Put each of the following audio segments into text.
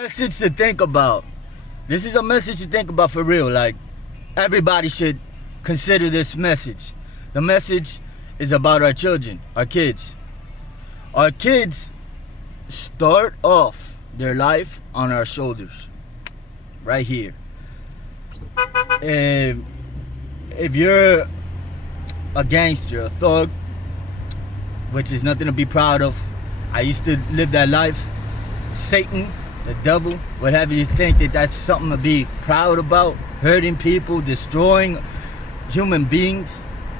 Message to think about. This is a message to think about for real. Like, everybody should consider this message. The message is about our children, our kids. Our kids start off their life on our shoulders, right here. And if you're a gangster, a thug, which is nothing to be proud of, I used to live that life. Satan, the devil, whatever you think that that's something to be proud about, hurting people, destroying human beings,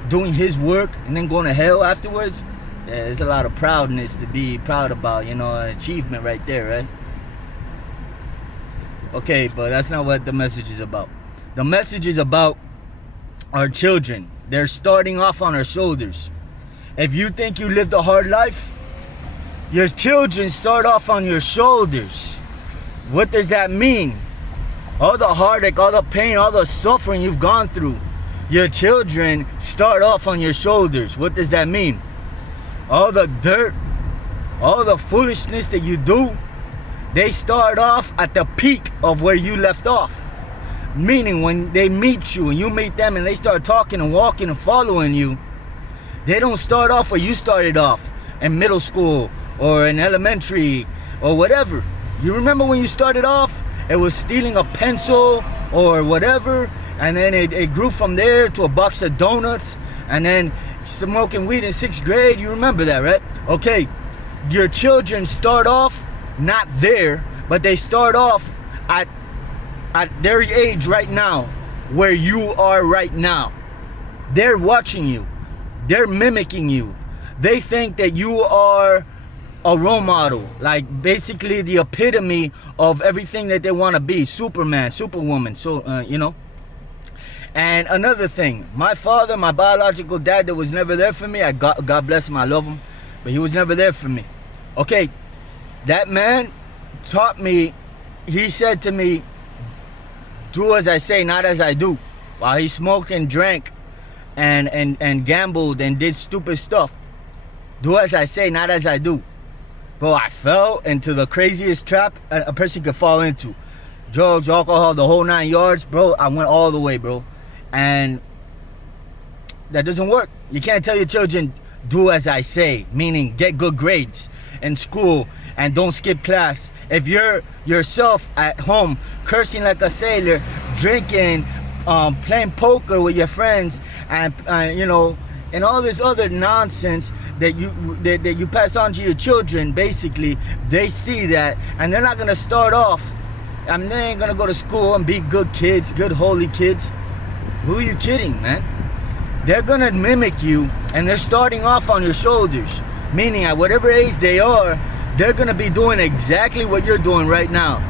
doing his work, and then going to hell afterwards. Yeah, there's a lot of proudness to be proud about, you know, an achievement right there, right? Okay, but that's not what the message is about. The message is about our children. They're starting off on our shoulders. If you think you lived a hard life, your children start off on your shoulders. What does that mean? All the heartache, all the pain, all the suffering you've gone through, your children start off on your shoulders. What does that mean? All the dirt, all the foolishness that you do, they start off at the peak of where you left off. Meaning when they meet you and you meet them and they start talking and walking and following you, they don't start off where you started off in middle school or in elementary or whatever. You remember when you started off, it was stealing a pencil or whatever, and then it grew from there to a box of donuts, and then smoking weed in 6th grade. You remember that, right? Okay, your children start off not there, but they start off at their age right now, where you are right now. They're watching you. They're mimicking you. They think that you are a role model, like basically the epitome of everything that they want to be. Superman, Superwoman, so you know. And another thing, my father, my biological dad, that was never there for me. God bless him, I love him, but he was never there for me. Okay, that man taught me. He said to me, do as I say, not as I do. While he smoked and drank and gambled and did stupid stuff. Do as I say, not as I do. Bro, I fell into the craziest trap a person could fall into. Drugs, alcohol, the whole 9 yards. Bro, I went all the way, bro. And that doesn't work. You can't tell your children, do as I say, meaning get good grades in school and don't skip class. If you're yourself at home cursing like a sailor, drinking, playing poker with your friends, and you know, and all this other nonsense that you pass on to your children, basically, they see that, and they're not gonna start off. I mean, they ain't gonna go to school and be good kids, good holy kids. Who are you kidding, man? They're gonna mimic you, and they're starting off on your shoulders, meaning at whatever age they are, they're gonna be doing exactly what you're doing right now.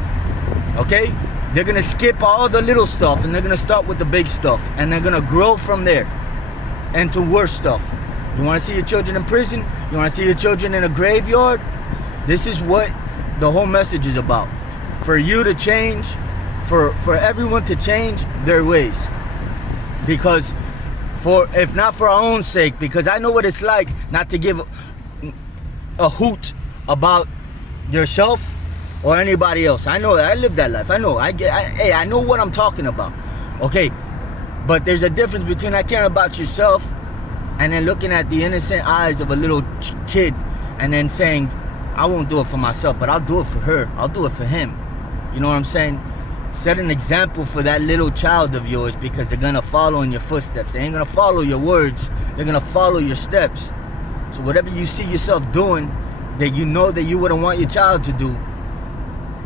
Okay? They're gonna skip all the little stuff and they're gonna start with the big stuff, and they're gonna grow from there into worse stuff. You wanna see your children in prison? You wanna see your children in a graveyard? This is what the whole message is about. For you to change, for everyone to change their ways. Because if not for our own sake, because I know what it's like not to give a hoot about yourself or anybody else. I know that. I lived that life. I know. Hey, I know what I'm talking about. Okay, but there's a difference between not caring about yourself and then looking at the innocent eyes of a little kid and then saying, I won't do it for myself, but I'll do it for her. I'll do it for him. You know what I'm saying? Set an example for that little child of yours, because they're gonna follow in your footsteps. They ain't gonna follow your words. They're gonna follow your steps. So whatever you see yourself doing that you know that you wouldn't want your child to do,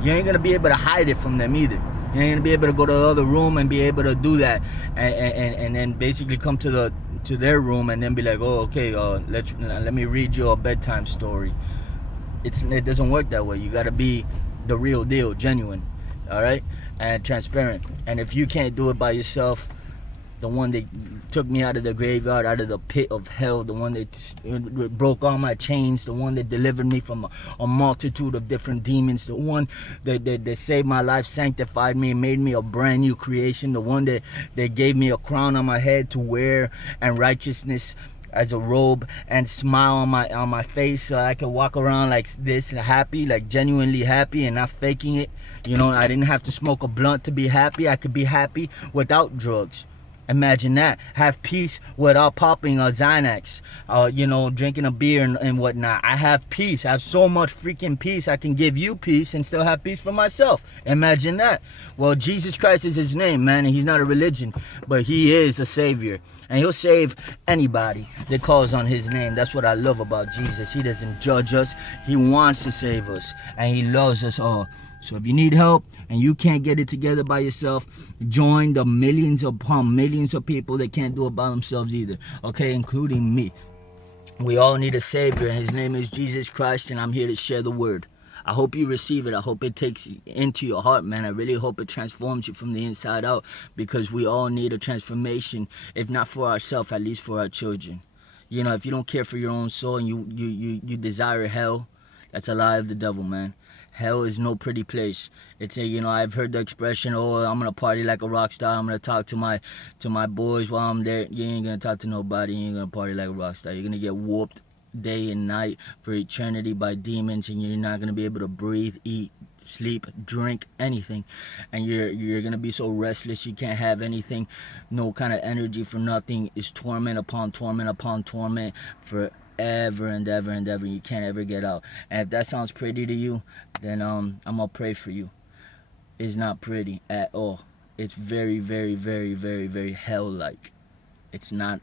you ain't gonna be able to hide it from them either. You ain't gonna be able to go to the other room and be able to do that, and then basically come to their room and then be like, oh, okay, let me read you a bedtime story. It doesn't work that way. You gotta be the real deal, genuine, all right, and transparent. And if you can't do it by yourself, the one that took me out of the graveyard, out of the pit of hell, the one that broke all my chains, the one that delivered me from a multitude of different demons, the one that saved my life, sanctified me, made me a brand new creation, the one that gave me a crown on my head to wear, and righteousness as a robe and smile on my face so I can walk around like this, happy, like genuinely happy and not faking it. You know, I didn't have to smoke a blunt to be happy. I could be happy without drugs. Imagine that. Have peace without popping a Xanax, you know, drinking a beer and whatnot. I have peace. I have so much freaking peace. I can give you peace and still have peace for myself. Imagine that. Well, Jesus Christ is his name, man, and he's not a religion, but he is a savior. And he'll save anybody that calls on his name. That's what I love about Jesus. He doesn't judge us. He wants to save us, and he loves us all. So if you need help and you can't get it together by yourself, join the millions upon millions of people that can't do it by themselves either, okay, including me. We all need a savior, and his name is Jesus Christ, and I'm here to share the word. I hope you receive it. I hope it takes into your heart, man. I really hope it transforms you from the inside out, because we all need a transformation, if not for ourselves, at least for our children. You know, if you don't care for your own soul and you desire hell, that's a lie of the devil, man. Hell is no pretty place. It's you know, I've heard the expression, oh, I'm gonna party like a rock star. I'm gonna talk to my boys while I'm there. You ain't gonna talk to nobody. You ain't gonna party like a rock star. You're gonna get whooped day and night for eternity by demons, and you're not gonna be able to breathe, eat, sleep, drink, anything. And you're gonna be so restless you can't have anything, no kind of energy for nothing. It's torment upon torment upon torment for ever and ever and ever. You can't ever get out. And if that sounds pretty to you, then I'm gonna pray for you. It's not pretty at all. It's very, very, very, very, very hell-like. It's not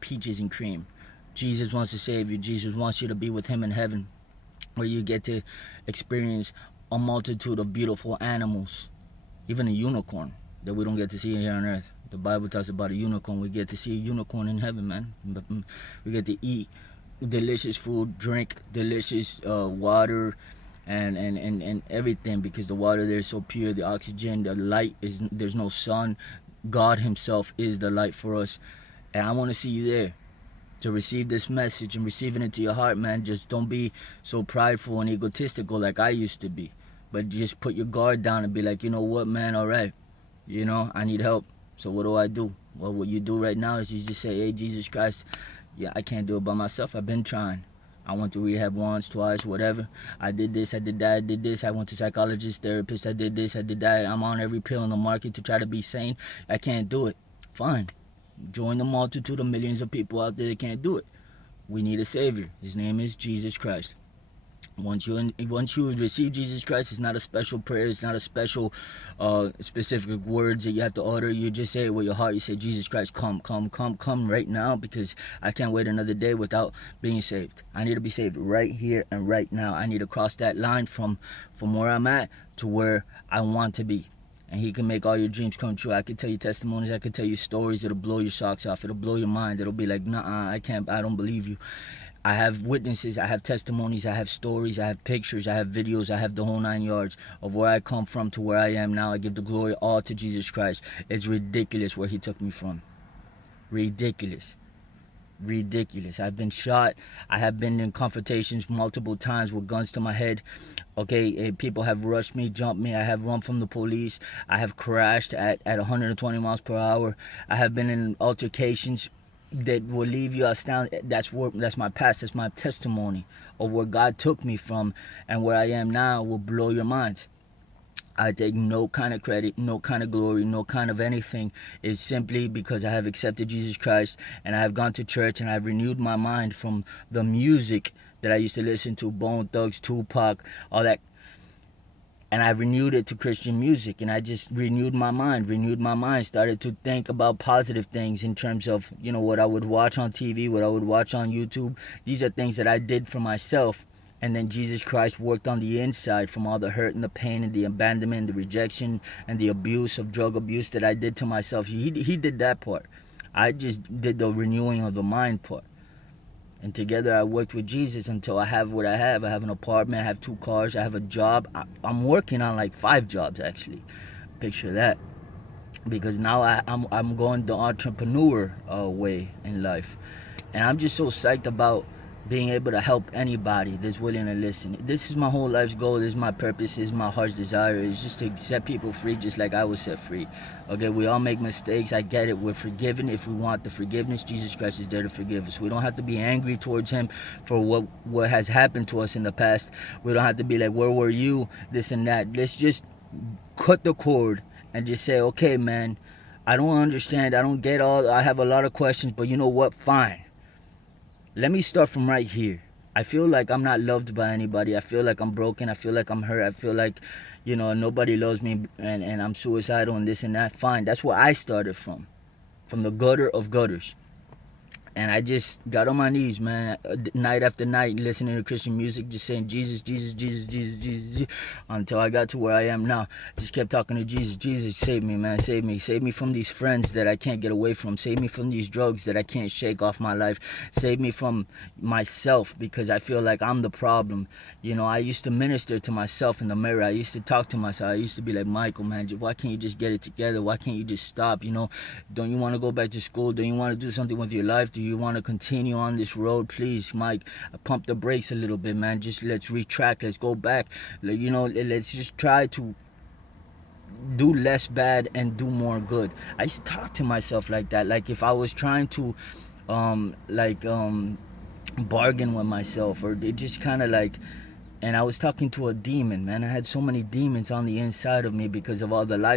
peaches and cream. Jesus wants to save you. Jesus wants you to be with him in heaven, where you get to experience a multitude of beautiful animals, even a unicorn that we don't get to see here on earth. The Bible talks about a unicorn. We get to see a unicorn in heaven, man. We get to eat delicious food, drink delicious water, and everything, because the water there is so pure. The oxygen, the light is, there's no sun. God himself is the light for us. And I want to see you there to receive this message and receive it into your heart, man. Just don't be so prideful and egotistical like I used to be. But just put your guard down and be like, you know what, man, all right. You know, I need help. So what do? Well, what you do right now is you just say, hey, Jesus Christ, yeah, I can't do it by myself. I've been trying. I went to rehab once, twice, whatever. I did this, I did that, I did this. I went to psychologist, therapist, I did this, I did that. I'm on every pill in the market to try to be sane. I can't do it. Fine. Join the multitude of millions of people out there that can't do it. We need a savior. His name is Jesus Christ. Once you receive Jesus Christ, it's not a special prayer. It's not a special specific words that you have to utter. You just say it with your heart. You say, Jesus Christ, come right now, because I can't wait another day without being saved. I need to be saved right here and right now. I need to cross that line from where I'm at to where I want to be. And he can make all your dreams come true. I could tell you testimonies. I could tell you stories. It'll blow your socks off. It'll blow your mind. It'll be like, nah, I don't believe you. I have witnesses, I have testimonies, I have stories, I have pictures, I have videos, I have the whole 9 yards of where I come from to where I am now. I give the glory all to Jesus Christ. It's ridiculous where he took me from. Ridiculous. I've been shot. I have been in confrontations multiple times with guns to my head. Okay, people have rushed me, jumped me. I have run from the police. I have crashed at 120 miles per hour. I have been in altercations that will leave you astounded. That's my past. That's my testimony of where God took me from, and where I am now will blow your minds. I take no kind of credit, no kind of glory, no kind of anything. It's simply because I have accepted Jesus Christ, and I have gone to church, and I've renewed my mind from the music that I used to listen to, Bone Thugs, Tupac, all that. And I renewed it to Christian music, and I just renewed my mind, started to think about positive things in terms of, you know, what I would watch on TV, what I would watch on YouTube. These are things that I did for myself, and then Jesus Christ worked on the inside from all the hurt and the pain and the abandonment, the rejection and the abuse of drug abuse that I did to myself. He did that part. I just did the renewing of the mind part. And together I worked with Jesus until I have what I have. I have an apartment, I have 2 cars, I have a job. I'm working on like 5 jobs actually. Picture that. Because now I'm going the entrepreneur way in life. And I'm just so psyched about being able to help anybody that's willing to listen. This is my whole life's goal. This is my purpose. This is my heart's desire. Is just to set people free, just like I was set free. Okay, we all make mistakes. I get it. We're forgiven if we want the forgiveness. Jesus Christ is there to forgive us. We don't have to be angry towards him for what has happened to us in the past. We don't have to be like, where were you? This and that. Let's just cut the cord and just say, okay, man, I don't understand. I don't get all. I have a lot of questions, but you know what? Fine. Let me start from right here. I feel like I'm not loved by anybody. I feel like I'm broken. I feel like I'm hurt. I feel like, nobody loves me, and I'm suicidal and this and that. Fine. That's where I started from the gutter of gutters. And I just got on my knees, man, night after night, listening to Christian music, just saying Jesus, Jesus, Jesus, Jesus, Jesus, Jesus, until I got to where I am now. Just kept talking to Jesus. Jesus, save me, man, save me. Save me from these friends that I can't get away from. Save me from these drugs that I can't shake off my life. Save me from myself, because I feel like I'm the problem. I used to minister to myself in the mirror. I used to talk to myself. I used to be like, Michael, man, why can't you just get it together? Why can't you just stop? Don't you want to go back to school? Don't you want to do something with your life? Do you want to continue on this road? Please, Mike, pump the brakes a little bit, man. Just let's retract. Let's go back. Let's just try to do less bad and do more good. I used to talk to myself like that. Like if I was trying to bargain with myself, or it just kind of like, and I was talking to a demon, man. I had so many demons on the inside of me because of all the life